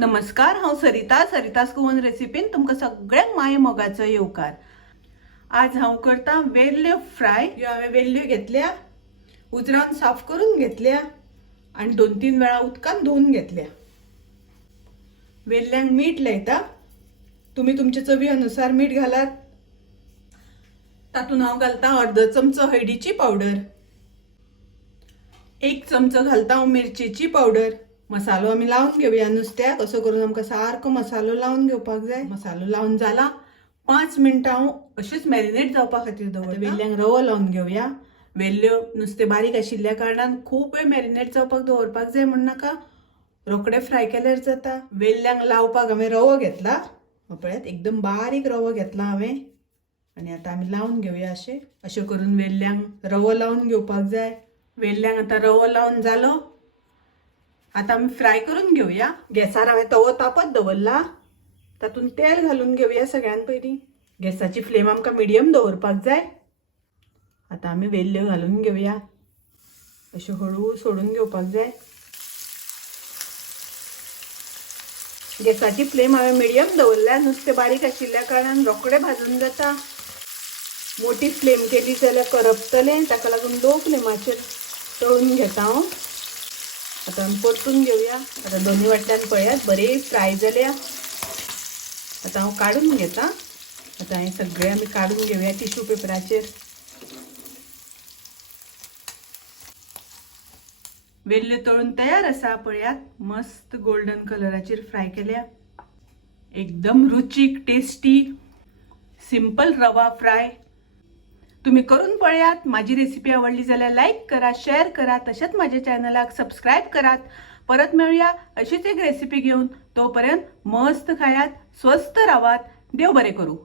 नमस्कार, हांव सरितास कुवन रेसिपीन तुमकां सगळ्यांक माये मोगाचो येवकार। आज हांव करता वेल्ल्यो फ्राय। ह्यो हांवें वेल्ल्यो घेतल्या, उजरावन साफ करून घेतल्या आनी 2-3 वेळा उदकान धुवन घेतल्या। वेल्ल्यांक मीठ लायता, तुम्ही तुमच्या चवी अनुसार मीठ घालात। तातून हांव घालता अर्धो चमचो हळदीची पावडर, 1 चमचो घालता हांव मिरचीची पावडर। मसालो आमी लावन घेवया नुस्त्याक, असो करून आमकां सारको मसालो लावन घेवपाक जाय। मसालो लावन जाला 5 मिनटां हांव अशीच मॅरिनेट जावपा खातीर दवरता। वेल्ल्यांक रवो लावन घेवया। वेल्ल्यो नुस्तें बारीक आशिल्ल्या कारणान खूब वेळ मॅरिनेट जावपाक दवरपाक जाय म्हण नाका, रोखडे फ्राय केल्यार जाता। वेल्ल्यांक लावपाक हांवें रवो घेतला, पळयात एकदम बारीक रवो घेतला हांवें आनी आतां आमी लावन घेवया। अशें करून वेल्ल्यांक रवो लावन घेवपाक जाय। वेल्ल्यांक आतां रवो लावन जालो, आता आमी फ्राय करून घेवया। गॅसार हांवें तवो तापत दवरला, तातून तेल घालून घेवया। सगळ्यान पयलीं गॅसाची फ्लेम आमकां मिडियम दवरपाक जाय। आता आमी वेल्ल्यो घालून घेवया, अश्यो हळू सोडून घेवपाक जाय। गॅसाची फ्लेम हांवें मिडियम दवरल्या, नुस्तें बारीक आशिल्ल्या कारणान रोखडे भाजून जाता। मोठी फ्लेम केली जाल्यार करपतलें, ताका लागून लो फ्लेमाचेर तळून घेता हांव। आता आमी परतून घेवया। आता दोन्ही वाटल्यान पळयात बरे फ्राय जाल्या। आता हांव काढून घेता। आता हे सगळे आमी काढून घेवया टिश्यू पेपराचेर। वेल्ल्यो तळून तयार आसा, पळयात मस्त गोल्डन कलराचेर फ्राय केल्या। एकदम रुचीक टेस्टी सिंपल रवा फ्राय। तुम्ही करून पळयात। माझी रेसिपी आवडली जाल्यार लाईक करा, शेअर करा, तसेच माझ्या चॅनलाक सबस्क्राईब करात। परत मिळूया अशीच एक रेसिपी घेऊन। तोपर्यंत मस्त खायात, स्वस्त राहात, देव बरे करू।